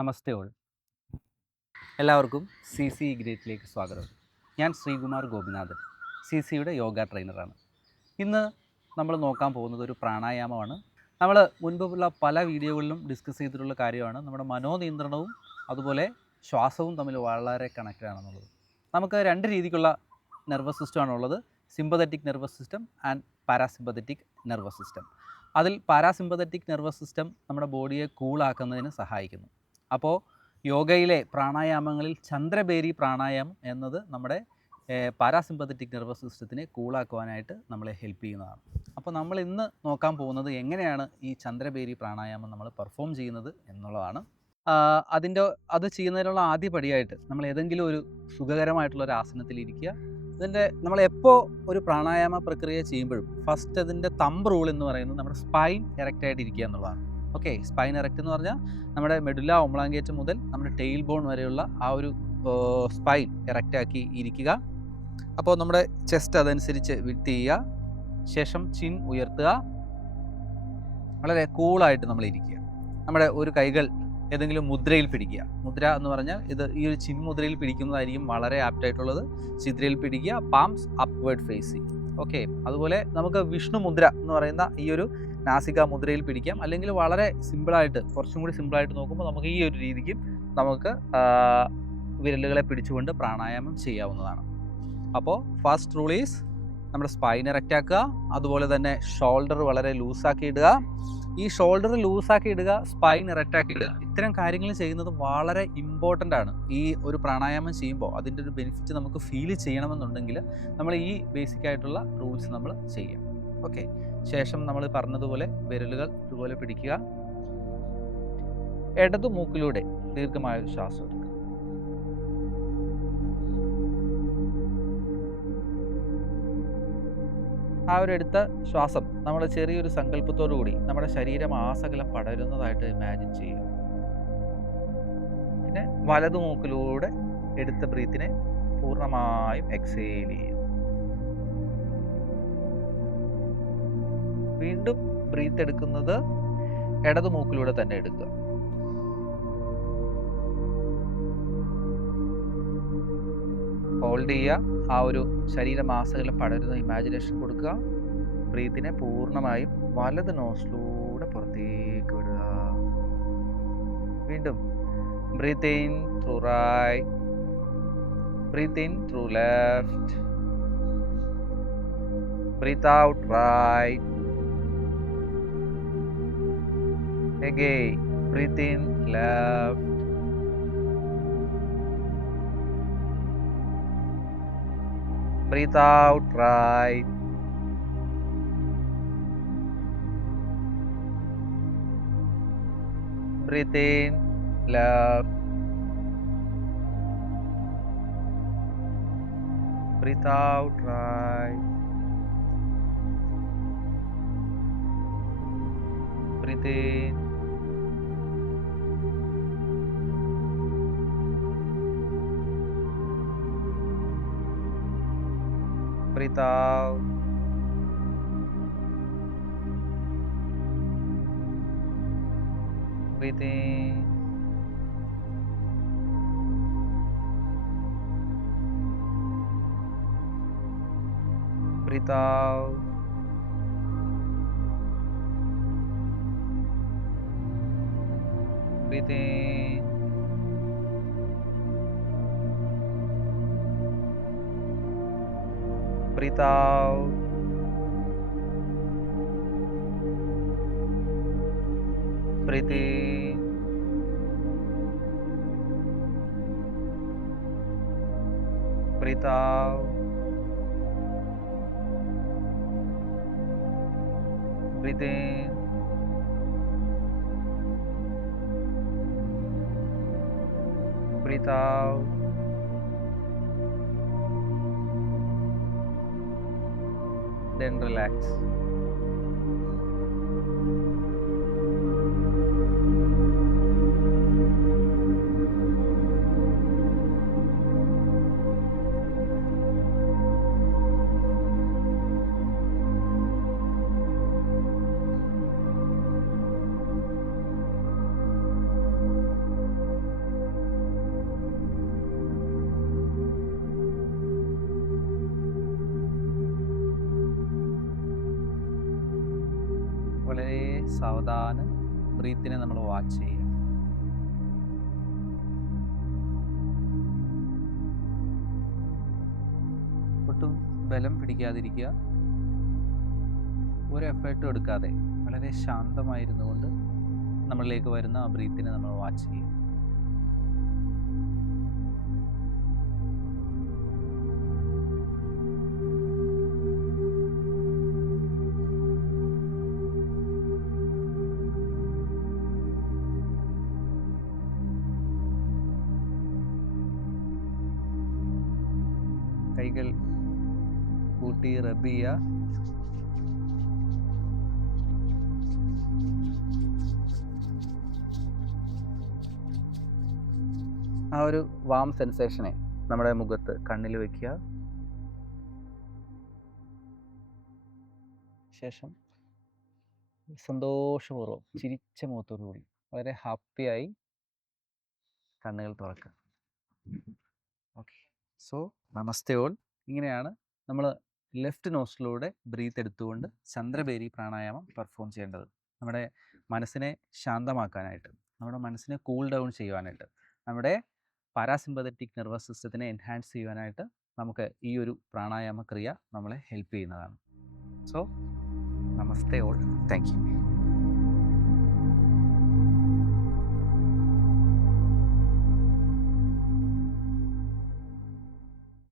നമസ്തേ all. എല്ലാവർക്കും C C ഗ്രേറ്റിലേക്ക് സ്വാഗതം. ഞാൻ ശ്രീകുമാർ ഗോപിനാഥൻ, സി സിയുടെ യോഗ ട്രെയിനറാണ്. ഇന്ന് നമ്മൾ നോക്കാൻ പോകുന്നത് ഒരു പ്രാണായാമമാണ്. നമ്മൾ മുൻപുള്ള പല വീഡിയോകളിലും ഡിസ്കസ് ചെയ്തിട്ടുള്ള കാര്യമാണ് നമ്മുടെ മനോനിയന്ത്രണവും അതുപോലെ ശ്വാസവും തമ്മിൽ വളരെ കണക്റ്റഡ് ആണെന്നുള്ളത്. നമുക്ക് രണ്ട് രീതിക്കുള്ള നെർവസ് സിസ്റ്റമാണുള്ളത്: sympathetic nervous system and parasympathetic nervous system. അതിൽ പാരാസിമ്പതറ്റിക് നെർവസ് സിസ്റ്റം നമ്മുടെ ബോഡിയെ കൂളാക്കുന്നതിന് സഹായിക്കുന്നു. അപ്പോൾ യോഗയിലെ പ്രാണായാമങ്ങളിൽ ചന്ദ്രബേരി പ്രാണായാമം എന്നത് നമ്മുടെ പാരാസിമ്പത്തറ്റിക് നെർവസ് സിസ്റ്റത്തിനെ കൂളാക്കുവാനായിട്ട് നമ്മളെ ഹെൽപ്പ് ചെയ്യുന്നതാണ്. അപ്പോൾ നമ്മൾ ഇന്ന് നോക്കാൻ പോകുന്നത് എങ്ങനെയാണ് ഈ ചന്ദ്രബേരി പ്രാണായാമം നമ്മൾ പെർഫോം ചെയ്യുന്നത് എന്നുള്ളതാണ്. അത് ചെയ്യുന്നതിനുള്ള ആദ്യ പടിയായിട്ട് നമ്മൾ ഏതെങ്കിലും ഒരു സുഖകരമായിട്ടുള്ള ഒരു ആസനത്തിലിരിക്കുക. നമ്മളെപ്പോൾ ഒരു പ്രാണായാമ പ്രക്രിയ ചെയ്യുമ്പോഴും ഫസ്റ്റ് അതിൻ്റെ തമ്പ് റൂൾ എന്ന് പറയുന്നത് നമ്മുടെ സ്പൈൻ എറക്റ്റായിട്ട് ഇരിക്കുക എന്നുള്ളതാണ്. ഓക്കെ, സ്പൈൻ എറക്റ്റ് എന്ന് പറഞ്ഞാൽ നമ്മുടെ മെഡുല ഒംബ്ലാങ്കേറ്റ് മുതൽ നമ്മുടെ ടെയിൽ ബോൺ വരെയുള്ള ആ ഒരു സ്പൈൻ എറക്റ്റാക്കി ഇരിക്കുക. അപ്പോൾ നമ്മുടെ ചെസ്റ്റ് അതനുസരിച്ച് വിട്ട് ചെയ്യുക. ശേഷം ചിൻ ഉയർത്തുക. വളരെ കൂളായിട്ട് നമ്മൾ ഇരിക്കുക. നമ്മുടെ ഒരു കൈകൾ ഏതെങ്കിലും മുദ്രയിൽ പിടിക്കുക. മുദ്ര എന്ന് പറഞ്ഞാൽ ഈ ഒരു ചിൻ മുദ്രയിൽ പിടിക്കുന്നതായിരിക്കും വളരെ ആപ്റ്റായിട്ടുള്ളത്. ചിദ്രയിൽ പിടിക്കുക, പാംസ് അപ്വേർഡ് ഫേസിങ്. ഓക്കെ, അതുപോലെ നമുക്ക് വിഷ്ണു മുദ്ര എന്ന് പറയുന്ന ഈ ഒരു നാസിക മുദ്രയിൽ പിടിക്കാം. അല്ലെങ്കിൽ വളരെ സിമ്പിളായിട്ട്, കുറച്ചും കൂടി സിമ്പിളായിട്ട് നോക്കുമ്പോൾ നമുക്ക് ഈ ഒരു രീതിക്ക് നമുക്ക് വിരലുകളെ പിടിച്ചുകൊണ്ട് പ്രാണായാമം ചെയ്യാവുന്നതാണ്. അപ്പോൾ ഫസ്റ്റ് റൂൾ ഈസ് നമ്മുടെ സ്പൈൻ എറക്റ്റ് ആക്കുക. അതുപോലെ തന്നെ ഷോൾഡർ വളരെ ലൂസാക്കി ഇടുക. ഈ ഷോൾഡർ ലൂസാക്കി ഇടുക, സ്പൈൻ എറക്റ്റ് ആക്കി ഇടുക. ഇത്തരം കാര്യങ്ങൾ ചെയ്യുന്നത് വളരെ ഇമ്പോർട്ടൻ്റ് ആണ്. ഈ ഒരു പ്രാണായാമം ചെയ്യുമ്പോൾ അതിൻ്റെ ഒരു ബെനിഫിറ്റ് നമുക്ക് ഫീൽ ചെയ്യണമെന്നുണ്ടെങ്കിൽ നമ്മൾ ഈ ബേസിക് ആയിട്ടുള്ള റൂൾസ് നമ്മൾ ചെയ്യാം. ഓക്കെ, ശേഷം നമ്മൾ പറഞ്ഞതുപോലെ വിരലുകൾ ഇതുപോലെ പിടിക്കുക. ഇടതു മൂക്കിലൂടെ ദീർഘമായ ഒരു ശ്വാസം എടുക്കുക. ആ ഒരു എടുത്ത ശ്വാസം നമ്മൾ ചെറിയൊരു സങ്കല്പത്തോടു കൂടി നമ്മുടെ ശരീരം ആസകലം പടരുന്നതായിട്ട് ഇമാജിൻ ചെയ്യുക. പിന്നെ വലതു മൂക്കിലൂടെ എടുത്ത ബ്രീത്തിനെ പൂർണ്ണമായും എക്സേൽ ചെയ്യുക. വീണ്ടും ബ്രീത്ത് എടുക്കുന്നത് ഇടതു മൂക്കിലൂടെ തന്നെ എടുക്കുക. ഹോൾഡ് ചെയ്യുക. ആ ഒരു ശരീരമാസകലം പടരുന്ന ഇമാജിനേഷൻ കൊടുക്കുക. ബ്രീത്തിനെ പൂർണ്ണമായും വലത് നോസിലൂടെ പുറത്തേക്ക് വിടുക. വീണ്ടും breathe in through right, breathe in through left, breathe out right. Again, breathe in left, breathe out right, breathe in left, breathe out right, breathe in, breathe out, breathe in, breathe out, breathe in, breathe out, breathe in, breathe out, breathe in, breathe out, then relax. സാവധാനം ബ്രീത്തിനെ നമ്മൾ watch ചെയ്യുക. ഒട്ടും ബലം പിടിക്കാതിരിക്കുക. ഒരു എഫേർട്ടും എടുക്കാതെ വളരെ ശാന്തമായിരുന്നു കൊണ്ട് നമ്മളിലേക്ക് വരുന്ന ആ ബ്രീത്തിനെ നമ്മൾ വാച്ച് ചെയ്യുക. കൈകൾ കൂട്ടി റബ് ചെയ്യുക. ആ ഒരു വാം സെൻസേഷനെ നമ്മുടെ മുഖത്ത് കണ്ണിൽ വയ്ക്കുക. ശേഷം സന്തോഷപൂർവ്വം ചിരിച്ച മുഖത്തോടുകൂടി വളരെ ഹാപ്പിയായി കണ്ണുകൾ തുറക്കുക. ഓക്കെ, സോ നമസ്തേ ഓൾ. ഇങ്ങനെയാണ് നമ്മൾ ലെഫ്റ്റ് നോസ്റ്റിലൂടെ ബ്രീത്ത് എടുത്തുകൊണ്ട് ചന്ദ്രബേരി പ്രാണായാമം പെർഫോം ചെയ്യേണ്ടത്. നമ്മുടെ മനസ്സിനെ ശാന്തമാക്കാനായിട്ട്, നമ്മുടെ മനസ്സിനെ കൂൾ ഡൗൺ ചെയ്യുവാനായിട്ട്, നമ്മുടെ പാരാസിമ്പതറ്റിക് നെർവസ് സിസ്റ്റത്തിനെ എൻഹാൻസ് ചെയ്യുവാനായിട്ട് നമുക്ക് ഈ ഒരു പ്രാണായാമ ക്രിയ നമ്മളെ ഹെൽപ്പ് ചെയ്യുന്നതാണ്. So namaste all. Thank you.